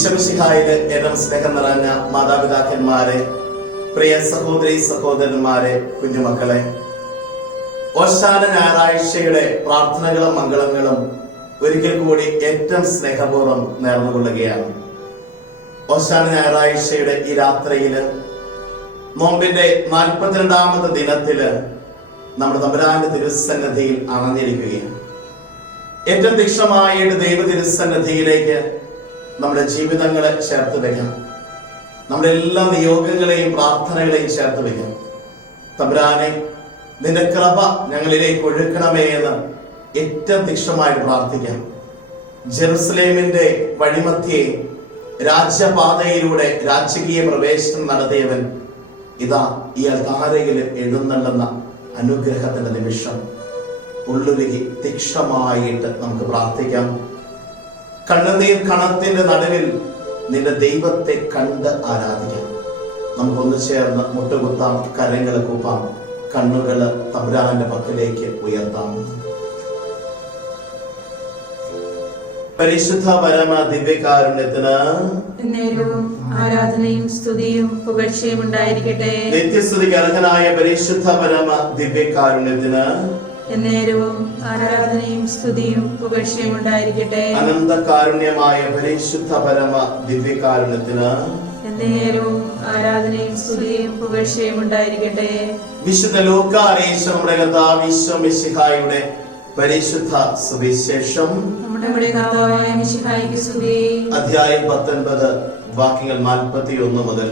ഈശ്വരശിഹായിൽ ഏതം സ്നേഹം നിറഞ്ഞ മാതാപിതാക്കന്മാരെ പ്രിയ സഹോദരി സഹോദരന്മാരെ കുഞ്ഞുമക്കളെ ഓശാന ഞായറാഴ്ചയുടെ പ്രാർത്ഥനകളും മംഗളങ്ങളും ഒരിക്കൽ കൂടി ഏറ്റവും സ്നേഹപൂർവം നേർന്നുകൊള്ളുകയാണ്. ഓശാന ഞായറാഴ്ചയുടെ ഈ രാത്രിയിൽ നോമ്പിന്റെ നാൽപ്പത്തിരണ്ടാമത്തെ ദിനത്തിൽ നമ്മുടെ തമ്പുരാന്റെ തിരുസന്നിധിയിൽ അണഞ്ഞിരിക്കുകയാണ്. ഏറ്റവും തീക്ഷണമായിട്ട് ദൈവ തിരുസന്നിധിയിലേക്ക് നമ്മുടെ ജീവിതങ്ങളെ ചേർത്ത് വെക്കാം നമ്മുടെ എല്ലാ നിയോഗങ്ങളെയും പ്രാർത്ഥനകളെയും ചേർത്ത് വെക്കാം തമ്പുരാനെ നിന്റെ കൃപ ഞങ്ങളിലേക്ക് ഒഴുക്കണമേ എന്ന് ഏറ്റവും തീക്ഷണമായിട്ട് പ്രാർത്ഥിക്കാം. ജെറുസലേമിന്റെ വഴിമധ്യേ രാജ്യപാതയിലൂടെ രാജകീയ പ്രവേശനം നടത്തിയവൻ ഇതാ ഈ അൽത്താരയിൽ എഴുന്നള്ളുന്ന അനുഗ്രഹത്തിന്റെ നിമിഷം. ഉള്ളുരുകി തീക്ഷണമായിട്ട് നമുക്ക് പ്രാർത്ഥിക്കാം. കണ്ണുനീർ കണത്തിന്റെ നടുവിൽ നിന്റെ ദൈവത്തെ കണ്ട് ആരാധിക്കാം. നമുക്കൊന്ന് ചേർന്ന് മുട്ടുകുത്താം കരങ്ങൾ കൂപ്പാം കണ്ണുകൾ തമ്പുരാന്റെ പക്കലേക്ക് ഉയർത്താം. പരിശുദ്ധ പരമ ദിവ്യകാരുണ്യത്തിന് ആരാധനയും സ്തുതിയും പുകഴ്ചയും ഉണ്ടായിരിക്കട്ടെ. നിത്യസ്തുതി അർഹനായ പരിശുദ്ധ പരമ ദിവ്യകാരുണ്യത്തിന് എന്നേരവും ആരാധനയും സ്തുതിയും പുകഴ്ചയും ഉണ്ടായിരിക്കട്ടെ. അനന്ത കാരുണ്യമായ പരിശുദ്ധ പരമ ദിവ്യകാരുണ്യത്തിന് എന്നേരവും ആരാധനയും സ്തുതിയും പുകഴ്ചയും ഉണ്ടായിരിക്കട്ടെ. വിശുദ്ധ ലോകാരേശ നമ്മുടെ കർത്താവ് വിശ്വമിശിഹായുടെ പരിശുദ്ധ സുവിശേഷം. നമ്മുടെ കർത്താവായ മിശിഹായിക്ക് സ്തുതി. അധ്യായം പത്തൊൻപത് വാക്യങ്ങൾ നാൽപ്പത്തി ഒന്ന് മുതൽ.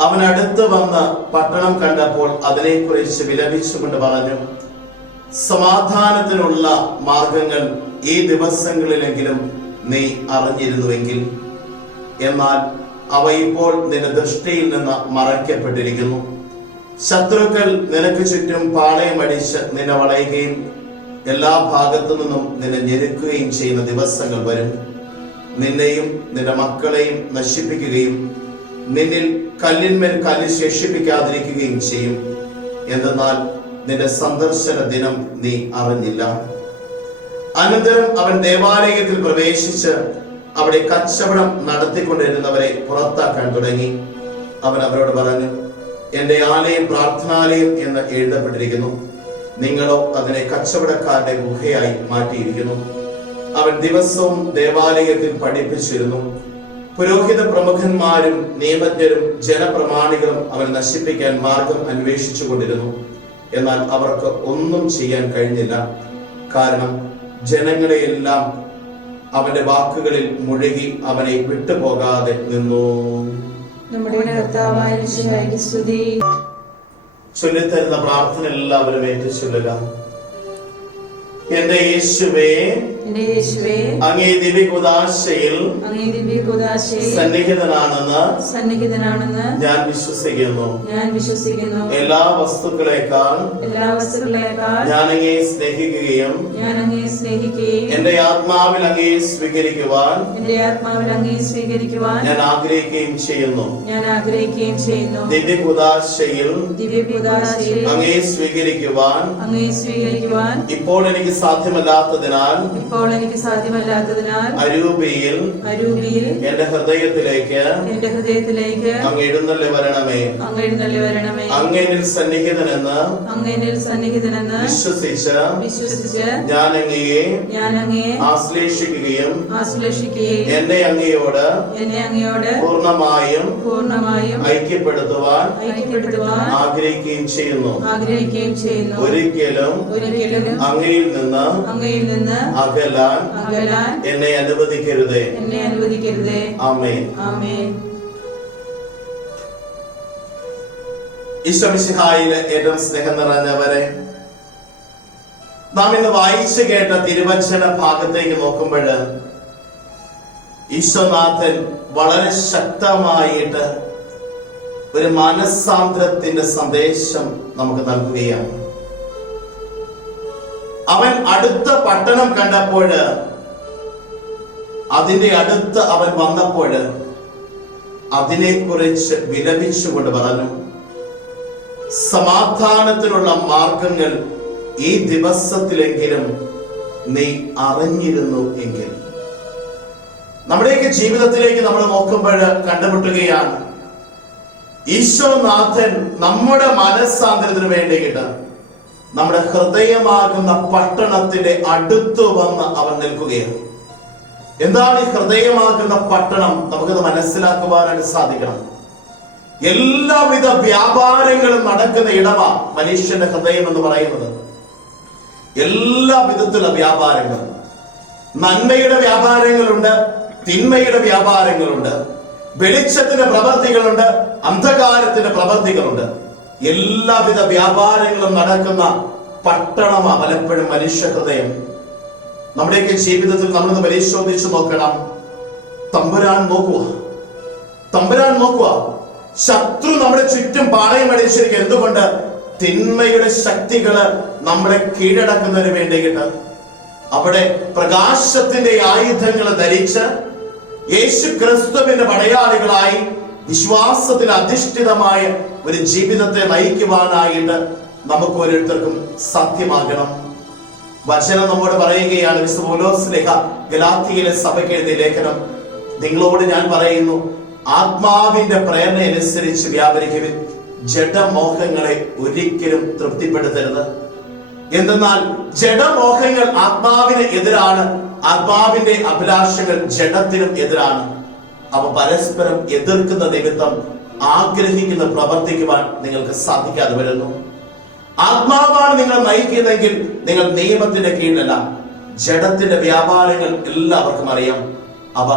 അവൻ അടുത്ത് വന്ന് പട്ടണം കണ്ടപ്പോൾ അതിനെക്കുറിച്ച് വിലപിച്ചുകൊണ്ട് പറഞ്ഞു സമാധാനത്തിനുള്ള മാർഗങ്ങൾ ഈ ദിവസങ്ങളിലെങ്കിലും നീ അറിഞ്ഞിരുന്നുവെങ്കിൽ. എന്നാൽ അവ ഇപ്പോൾ നിന്റെ ദൃഷ്ടിയിൽ നിന്ന് മറയ്ക്കപ്പെട്ടിരിക്കുന്നു. ശത്രുക്കൾ നിനക്ക് ചുറ്റും പാളയമടിച്ച് നിന്നെ വളയുകയും എല്ലാ ഭാഗത്തു നിന്നും നിന്നെ ഞെരുക്കുകയും ചെയ്യുന്ന ദിവസങ്ങൾ വരും. നിന്നെയും നിന്റെ മക്കളെയും നശിപ്പിക്കുകയും നിന്നിൽ കല്ലിന്മേൽ കല്ല് ശേഷിപ്പിക്കാതിരിക്കുകയും ചെയ്യും. എന്തെന്നാൽ നിന്റെ സന്ദർശന ദിനം നീ അറിഞ്ഞില്ല. അനന്തരം അവൻ ദേവാലയത്തിൽ പ്രവേശിച്ച് അവിടെ കച്ചവടം നടത്തിക്കൊണ്ടിരുന്നവരെ പുറത്താക്കാൻ തുടങ്ങി. അവൻ അവരോട് പറഞ്ഞു എന്റെ ആലയം പ്രാർത്ഥനാലയം എന്ന് എഴുതപ്പെട്ടിരിക്കുന്നു. നിങ്ങളോ അതിനെ കച്ചവടക്കാരുടെ ഗുഹയായി മാറ്റിയിരിക്കുന്നു. അവൻ ദിവസവും ദേവാലയത്തിൽ പഠിപ്പിച്ചിരുന്നു. പുരോഹിത പ്രമുഖന്മാരും നിയമജ്ഞരും ജനപ്രമാണികളും അവൻ നശിപ്പിക്കാൻ മാർഗം അന്വേഷിച്ചു കൊണ്ടിരുന്നു എന്നാൽ അവർക്ക് ഒന്നും ചെയ്യാൻ കഴിഞ്ഞില്ല. കാരണം ജനങ്ങളെയെല്ലാം അവന്റെ വാക്കുകളിൽ മുഴുകി അവനെ വിട്ടുപോകാതെ നിന്നു. ചൊല്ലിത്തരുന്ന പ്രാർത്ഥന എല്ലാവരും ഏറ്റു ചൊല്ലുക. എന്റെ യേശുവേ അങ്ങേ ദിവ്യകുദാശയിൽ സന്നിഹിതനാണെന്ന് സന്നിഹിതനാണെന്ന് ഞാൻ വിശ്വസിക്കുന്നു. ഞാൻ വിശ്വസിക്കുന്നു. എല്ലാ വസ്തുക്കളെക്കാൾ എല്ലാ വസ്തുക്കളെക്കാൾ ഞാൻ അങ്ങേ സ്നേഹിക്കുകയും ഞാൻ അങ്ങേ സ്നേഹിക്കുകയും എന്റെ ആത്മാവിൽ അങ്ങേ സ്വീകരിക്കുവാൻ എന്റെ ആത്മാവിൽ അങ്ങേ സ്വീകരിക്കുവാൻ ഞാൻ ആഗ്രഹിക്കുകയും ചെയ്യുന്നു. ഞാൻ ആഗ്രഹിക്കുകയും ചെയ്യുന്നു. ദിവ്യകുദാശയിൽ ദിവ്യകുദാശയിൽ അങ്ങേ സ്വീകരിക്കുവാൻ അങ്ങേ സ്വീകരിക്കുവാൻ ഇപ്പോൾ എനിക്ക് സാധ്യമല്ലാത്തതിനാൽ ഇപ്പോൾ എനിക്ക് സാധ്യമല്ലാത്തതിനാൽ അരൂപിയിൽ അരൂപിയിൽ എന്റെ ഹൃദയത്തിലേക്ക് എന്റെ ഹൃദയത്തിലേക്ക് അങ്ങ് എഴുന്നള്ളി വരണമേ. അങ്ങ് എഴുന്നള്ളി വരണമേ. അങ്ങേനിൽ സന്നിഹിതനെന്ന് അങ്ങയുടെ സന്നിഹിതനെന്ന് വിശ്വസിച്ച് വിശ്വസിച്ച് ഞാൻ അങ്ങയെ ഞാൻ അങ്ങയെ ആശ്ലേഷിക്കുകയും ആശ്ലേഷിക്കുകയും എന്നെ അങ്ങയോട് എന്നെ അങ്ങയോട് പൂർണമായും പൂർണമായും ഐക്യപ്പെടുത്തുവാൻ ഐക്യപ്പെടുത്തുവാൻ ആഗ്രഹിക്കുകയും ചെയ്യുന്നു. ആഗ്രഹിക്കുകയും ചെയ്യുന്നു. ഒരിക്കലും ഒരിക്കലും അങ്ങയിൽ നിന്ന് അങ്ങയിൽ നിന്ന് അകലാൻ അകലാൻ എന്നെ അനുവദിക്കരുതേ. എന്നെ അനുവദിക്കരുതേ. ആമേൻ. ആമേൻ. ഈശ്വമിശിഹായിലെ ഏറ്റവും സ്നേഹം നിറഞ്ഞവരെ നാം ഇന്ന് വായിച്ചു കേട്ട തിരുവച്ചന ഭാഗത്തേക്ക് നോക്കുമ്പോൾ ഈശ്വനാഥൻ വളരെ ശക്തമായിട്ട് ഒരു മനസ്സാന്ദ്രത്തിന്റെ സന്ദേശം നമുക്ക് നൽകുകയാണ്. അവൻ അടുത്ത പട്ടണം കണ്ടപ്പോൾ അതിന്റെ അടുത്ത് അവൻ വന്നപ്പോൾ അതിനെക്കുറിച്ച് വിലപിച്ചുകൊണ്ട് പറഞ്ഞു സമാധാനത്തിനുള്ള മാർഗങ്ങൾ ഈ ദിവസത്തിലെങ്കിലും നീ അറിഞ്ഞിരുന്നു എങ്കിൽ. നമ്മുടെയൊക്കെ ജീവിതത്തിലേക്ക് നമ്മൾ നോക്കുമ്പോൾ കണ്ടുമുട്ടുകയാണ് ഈശോനാഥൻ നമ്മുടെ മനസ്സാന്തരത്തിന് വേണ്ടിയിട്ട് നമ്മുടെ ഹൃദയമാകുന്ന പട്ടണത്തിന്റെ അടുത്ത് വന്ന് അവൻ നിൽക്കുകയാണ്. എന്താണ് ഈ ഹൃദയമാകുന്ന പട്ടണം? നമുക്കത് മനസ്സിലാക്കുവാനായിട്ട് സാധിക്കണം. എല്ലാവിധ വ്യാപാരങ്ങളും നടക്കുന്ന ഇടമാ മനുഷ്യന്റെ ഹൃദയം എന്ന് പറയുന്നത്. എല്ലാ വിധത്തിലുള്ള വ്യാപാരങ്ങൾ നന്മയുടെ വ്യാപാരങ്ങളുണ്ട് തിന്മയുടെ വ്യാപാരങ്ങളുണ്ട് വെളിച്ചത്തിന്റെ പ്രവർത്തികളുണ്ട് അന്ധകാരത്തിന്റെ പ്രവർത്തികളുണ്ട്. എല്ലാവിധ വ്യാപാരങ്ങളും നടക്കുന്ന പട്ടണമാ പലപ്പോഴും മനുഷ്യ ഹൃദയം നമ്മുടെയൊക്കെ ജീവിതത്തിൽ നമ്മളത് പരിശോധിച്ചു നോക്കണം. തമ്പുരാൻ നോക്കുക. തമ്പുരാൻ നോക്കുക. ശത്രു നമ്മുടെ ചുറ്റും പാളയം അടിച്ചിരിക്കുക. എന്തുകൊണ്ട്? തിന്മയുടെ ശക്തികൾ നമ്മളെ കീഴടക്കുന്നതിന് വേണ്ടിയിട്ട്. അവിടെ പ്രകാശത്തിന്റെ ആയുധങ്ങൾ ധരിച്ച് യേശു ക്രിസ്തുവിന്റെ പടയാളികളായി വിശ്വാസത്തിൽ അധിഷ്ഠിതമായ ഒരു ജീവിതത്തെ നയിക്കുവാനായിട്ട് നമുക്ക് ഓരോരുത്തർക്കും സാധ്യമാകണം. വചനം നമ്മോട് പറയുകയാണ് ലേഖ സഭയ്ക്ക് എഴുതിയ ലേഖനം. നിങ്ങളോട് ഞാൻ പറയുന്നു ആത്മാവിന്റെ പ്രേരണ അനുസരിച്ച് വ്യാപരിക്കുവിൻ. ജഡമോഹങ്ങളെ ഒരിക്കലും തൃപ്തിപ്പെടുത്തരുത്. എന്തെന്നാൽ ജഡമോഹങ്ങൾ ആത്മാവിന് എതിരാണ് ആത്മാവിന്റെ അഭിലാഷങ്ങൾ ജഡത്തിനും എതിരാണ്. അവ പരസ്പരം എതിർക്കുന്ന നിമിത്തം ആഗ്രഹിക്കുന്ന പ്രവർത്തിക്കുവാൻ നിങ്ങൾക്ക് സാധിക്കാതെ വരുന്നു. ആത്മാവാണ് നിങ്ങൾ നയിക്കുന്നതെങ്കിൽ നിങ്ങൾ നിയമത്തിന്റെ കീഴിലല്ല ജഡത്തിന്റെ വ്യാപാരങ്ങൾ എല്ലാവർക്കും അറിയാം. അവ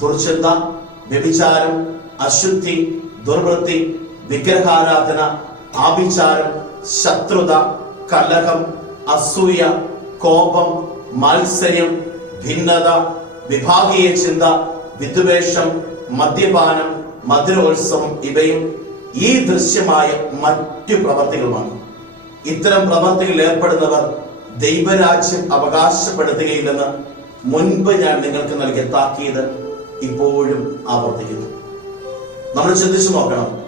ദുർചിന്ത വ്യഭിചാരം അശുദ്ധി ദുർവൃത്തി വിഗ്രഹാരാധന ആഭിചാരം ശത്രുത കലഹം അസൂയ കോപം മാത്സര്യം ഭിന്നത വിഭാഗീയ ചിന്ത വിദ്വേഷം മദ്യപാനം മധുരോത്സവം ഇവയും ഈ ദൃശ്യമായ മറ്റു പ്രവർത്തികളുമാണ്. ഇത്തരം പ്രവർത്തികളിൽ ഏർപ്പെടുന്നവർ ദൈവരാജ്യം അവകാശപ്പെടുത്തുകയില്ലെന്ന് മുൻപ് ഞാൻ നിങ്ങൾക്ക് നൽകിയ താക്കീത് ഇപ്പോഴും ആവർത്തിക്കുന്നു. നമ്മൾ ചിന്തിച്ചു നോക്കണം.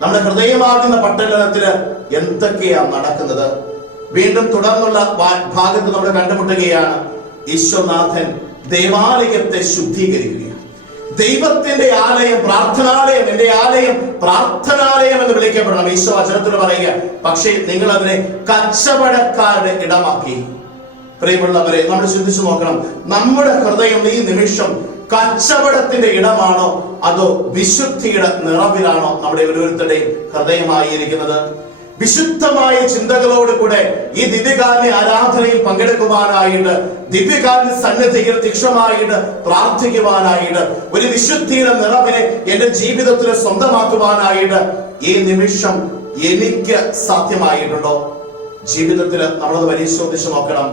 നമ്മുടെ ഹൃദയമാകുന്ന പട്ടണത്തിൽ എന്തൊക്കെയാണ് നടക്കുന്നത്? വീണ്ടും തുടർന്നുള്ള ഭാഗത്ത് നമ്മൾ കണ്ടുമുട്ടുകയാണ്. ഈശ്വനാഥൻ ദേവാലയത്തെ ശുദ്ധീകരിക്കുകയാണ്. ദൈവത്തിന്റെ ആലയം പ്രാർത്ഥനാലയം എന്റെ ആലയം പ്രാർത്ഥനാലയം എന്ന് വിളിക്കപ്പെടണം. ഈശോ വചനത്തിൽ പറയുക പക്ഷേ നിങ്ങൾ അതിനെ കച്ചവടക്കാരുടെ ഇടമാക്കി. പ്രിയമുള്ളവരെ നമ്മൾ ചിന്തിച്ചു നോക്കണം നമ്മുടെ ഹൃദയം ഈ നിമിഷം കച്ചവടത്തിന്റെ ഇടമാണോ അതോ വിശുദ്ധിയുടെ നിറവിലാണോ നമ്മുടെ ഓരോരുത്തരുടെയും ഹൃദയമായിരിക്കുന്നത്? വിശുദ്ധമായ ചിന്തകളോടുകൂടെ ഈ ദിവ്യകാലിന്റെ ആരാധനയിൽ പങ്കെടുക്കുവാനായിട്ട് ദിവ്യകാലിന്റെ സന്നിധിയിൽ തീക്ഷമായിട്ട് പ്രാർത്ഥിക്കുവാനായിട്ട് ഒരു വിശുദ്ധിയുടെ നിറവിനെ എന്റെ ജീവിതത്തിൽ സ്വന്തമാക്കുവാനായിട്ട് ഈ നിമിഷം എനിക്ക് സാധ്യമായിട്ടുണ്ടോ? ജീവിതത്തിൽ നമ്മളത് പരിശോധിച്ച് നോക്കണം.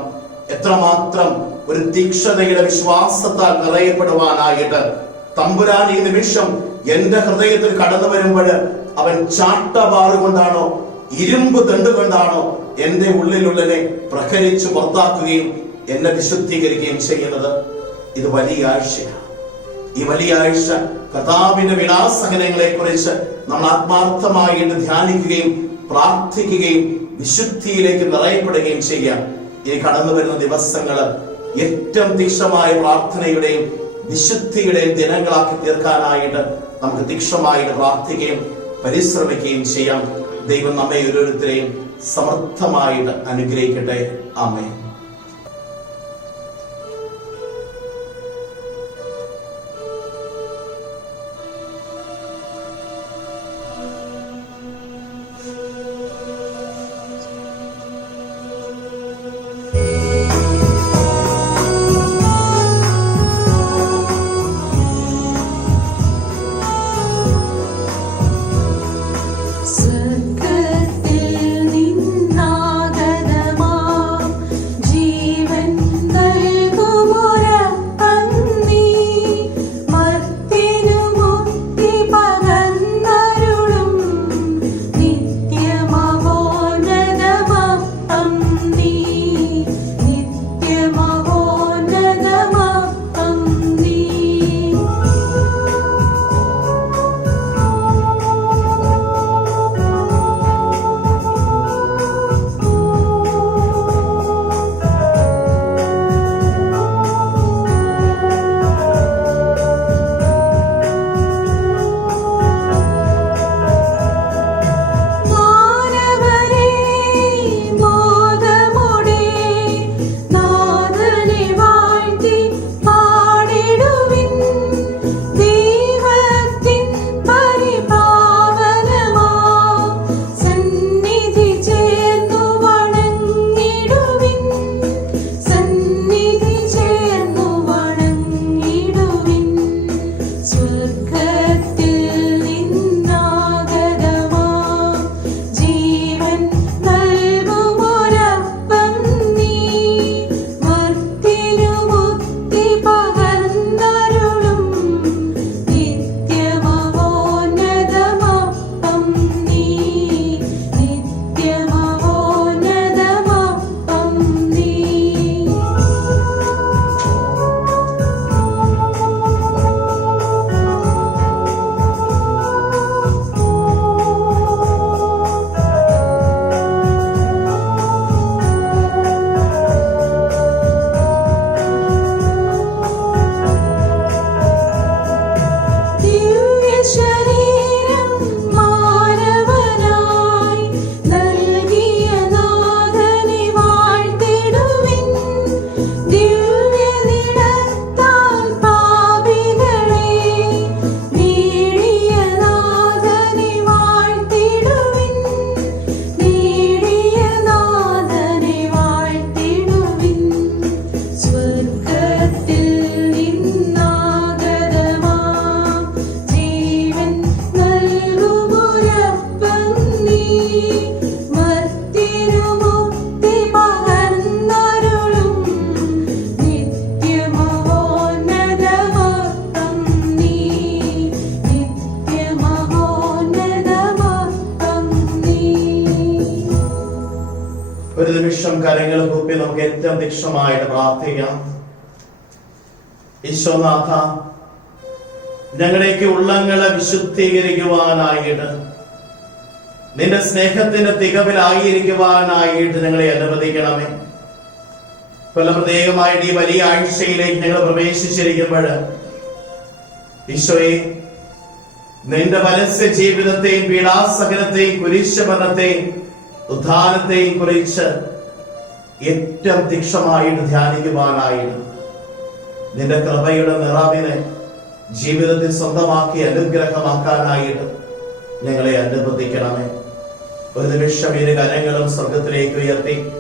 എത്രമാത്രം ഒരു തീക്ഷണതയുടെ വിശ്വാസത്താൽ നിറയപ്പെടുവാനായിട്ട് തമ്പുരാൻ ഈ നിമിഷം എന്റെ ഹൃദയത്തിൽ കടന്നു വരുമ്പോൾ അവൻ ചാട്ടവാറ് കൊണ്ടാണോ ഇരുമ്പ് ദണ്ട് കൊണ്ടാണോ എന്റെ ഉള്ളിലുള്ളിനെ പ്രഹരിച്ച് പുറത്താക്കുകയും എന്നെ വിശുദ്ധീകരിക്കുകയും ചെയ്യുന്നത്? ഇത് വലിയ ആഴ്ചയാണ്. ഈ വലിയ ആഴ്ച കഥാവിന്റെ വിലാസകനങ്ങളെ കുറിച്ച് നമ്മൾ ആത്മാർത്ഥമായിട്ട് ധ്യാനിക്കുകയും പ്രാർത്ഥിക്കുകയും വിശുദ്ധിയിലേക്ക് നിറയപ്പെടുകയും ചെയ്യാം. ഇനി കടന്നു വരുന്ന ദിവസങ്ങൾ ഏറ്റവും തീക്ഷമായ പ്രാർത്ഥനയുടെയും വിശുദ്ധിയുടെയും ദിനങ്ങളാക്കി തീർക്കാനായിട്ട് നമുക്ക് തീക്ഷമായിട്ട് പ്രാർത്ഥിക്കുകയും പരിശ്രമിക്കുകയും ചെയ്യാം. ദൈവം നമ്മെ ഓരോരുത്തരെയും സമർത്ഥമായിട്ട് അനുഗ്രഹിക്കട്ടെ. ആമേ തീക്ഷണമായിട്ട് പ്രാർത്ഥിക്കാം. ഈശോനാഥ ഞങ്ങളുടെയൊക്കെ ഉള്ളങ്ങളെ വിശുദ്ധീകരിക്കുവാനായിട്ട് നിന്റെ സ്നേഹത്തിന്റെ തികവിലായിരിക്കുവാനായിട്ട് ഞങ്ങളെ അനുവദിക്കണമേ. പല പ്രത്യേകമായിട്ട് ഈ വലിയ ആഴ്ചയിലേക്ക് ഞങ്ങൾ പ്രവേശിച്ചിരിക്കുമ്പോൾ ഈശോയെ നിന്റെ പരസ്യ ജീവിതത്തെയും പീഡാസഹനത്തെയും കുരിശമരണത്തെയും ഉദ്ധാനത്തെയും കുറിച്ച് ഏറ്റവും തീക്ഷമായിട്ട് ധ്യാനിക്കുവാനായിട്ട് നിന്റെ കൃപയുടെ നിറവിനെ ജീവിതത്തിൽ സ്വന്തമാക്കി അനുഗ്രഹമാക്കാനായിട്ട് നിങ്ങളെ അനുവദിക്കണമേ. ഒരു നിമിഷം ഇരു കരങ്ങളും സ്വർഗത്തിലേക്ക് ഉയർത്തി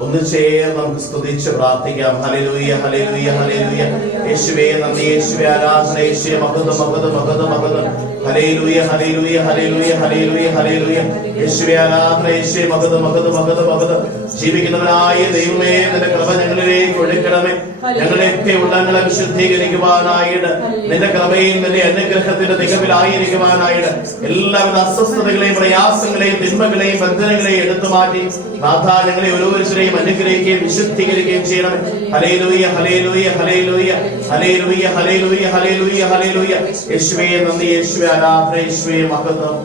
ഒന്ന് ചേർന്ന് നമുക്ക് സ്തുതിച്ച് പ്രാർത്ഥിക്കാം. ഹല്ലേലൂയ ഹല്ലേലൂയ ഹല്ലേലൂയ. യേശുവേ നന്ദി. യേശുവേ ആരാധന. യേശുവേ മഹത്വം മഹത്വം മഹത്വം മഹത്വം. ഹല്ലേലൂയ ഹല്ലേലൂയ ഹല്ലേലൂയ ഹല്ലേലൂയ ഹല്ലേലൂയ യേശുവേ ആരാധന യേശുവേ മഹത്വം മഹത്വം മഹത്വം മഹത്വം. ജീവിക്കുന്നവനായ ദൈവമേ നിന്റെ കൃപ ഞങ്ങളിലേക്ക് ഒഴുക്കണമേ. ഞങ്ങളുടെയൊക്കെ ഉള്ളങ്ങളെ വിശുദ്ധീകരിക്കുവാനായിട്ട് നിന്റെ കൃപയും നിന്റെ അനുഗ്രഹത്തിന്റെ തികവിലായിരിക്കുവാനായിട്ട് എല്ലാവിധ അസ്വസ്ഥതകളെയും പ്രയാസങ്ങളെയും തിന്മകളെയും ബന്ധനങ്ങളെയും എടുത്തു മാറ്റി നാഥ ഓരോരുത്തരെയും അനുഗ്രഹിക്കുകയും വിശുദ്ധീകരിക്കുകയും ചെയ്യണമേ. ഹലേലൂയ ഹലേലൂയ ഹലേലൂയ ഹലേലൂയ ഹലേലൂയ ഹലേലൂയ ഹലേലൂയ യേശുവേ നന്ദി യേശുവേ ആരാധന യേശുവേ മഹത്വം.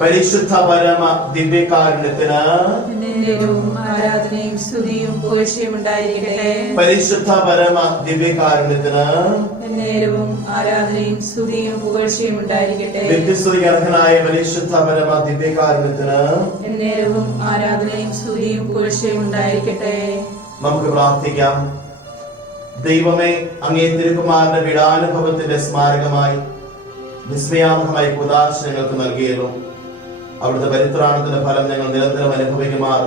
പരിശുദ്ധ പരമ ദിവ്യകാരുണ്യത്തിന് പരിശുദ്ധ പരമ ദിവ്യകാരുണ്യത്തിന് പരിശുദ്ധ പരമ ദിവ്യകാരുണ്യത്തിന് നമുക്ക് പ്രാർത്ഥിക്കാം. ദൈവമേ അങ്ങേ തിരുക്കുമാരന്റെ വിടാനുഭവത്തിന്റെ സ്മാരകമായി വിസ്മയാമഹമായി കുദാശ ഞങ്ങൾക്ക് നൽകിയതും അവിടുത്തെ പരിത്രാണത്തിന്റെ ഫലം ഞങ്ങൾ നിരന്തരം അനുഭവിക്കുമാർ.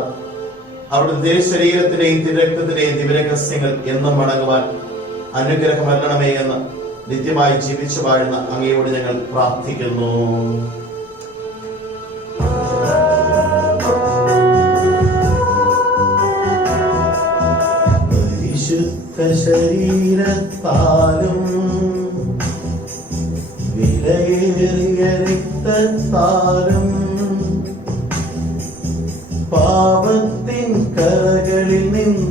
അവിടുത്തെ തിരുശരീരത്തിന്റെയും തിരക്തത്തിന്റെയും ദിവരഹസ്യങ്ങൾ എന്നും മടങ്ങുവാൻ അനുഗ്രഹം നൽകണമേ എന്ന് നിത്യമായി ജീവിച്ചു വാഴുന്ന അങ്ങയോട് ഞങ്ങൾ പ്രാർത്ഥിക്കുന്നു. ശരീരത്താലും വിലയേറിയ രക്തത്താലും പാപത്തിൻ കരകളിൽ നിന്നും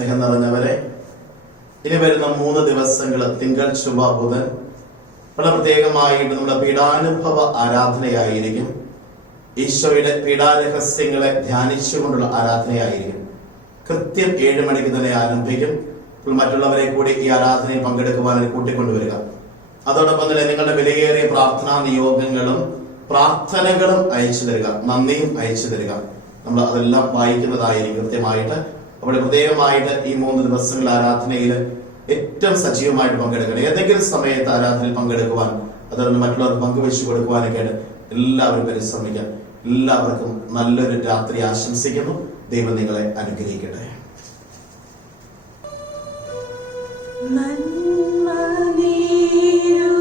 സ്നേഹം നിറഞ്ഞവരെ ഇനി വരുന്ന മൂന്ന് ദിവസങ്ങൾ തിങ്കൾ ചൊവ്വ ബുധൻ. വളരെ പ്രത്യേകമായിട്ട് നമ്മുടെ പീഡാനുഭവ ആരാധനയായിരിക്കും. ഈശോയുടെ പീഡാരഹസ്യങ്ങളെ ധ്യാനിച്ചുകൊണ്ടുള്ള ആരാധനയായിരിക്കും. കൃത്യം ഏഴ് മണിക്ക് തന്നെ ആരംഭിക്കും. മറ്റുള്ളവരെ കൂടി ഈ ആരാധനയിൽ പങ്കെടുക്കുവാൻ കൂട്ടിക്കൊണ്ടുവരിക. അതോടൊപ്പം തന്നെ നിങ്ങളുടെ വിലയേറിയ പ്രാർത്ഥനാ നിയോഗങ്ങളും പ്രാർത്ഥനകളും അയച്ചു തരിക. നന്ദിയും അയച്ചു തരിക. നമ്മൾ അതെല്ലാം വായിക്കുന്നതായിരിക്കും കൃത്യമായിട്ട്. അവിടെ ഹൃദയമായിട്ട് ഈ മൂന്ന് ദിവസങ്ങൾ ആരാധനയിൽ ഏറ്റവും സജീവമായിട്ട് പങ്കെടുക്കണം. ഏതെങ്കിലും സമയത്ത് ആരാധനയിൽ പങ്കെടുക്കുവാൻ അതുപോലെ മറ്റുള്ളവർ പങ്കുവെച്ചു കൊടുക്കുവാനൊക്കെ എല്ലാവരും പരിശ്രമിക്കാം. എല്ലാവർക്കും നല്ലൊരു രാത്രി ആശംസിക്കുന്നു. ദൈവം നിങ്ങളെ അനുഗ്രഹിക്കട്ടെ. നന്മ നേരുവാൻ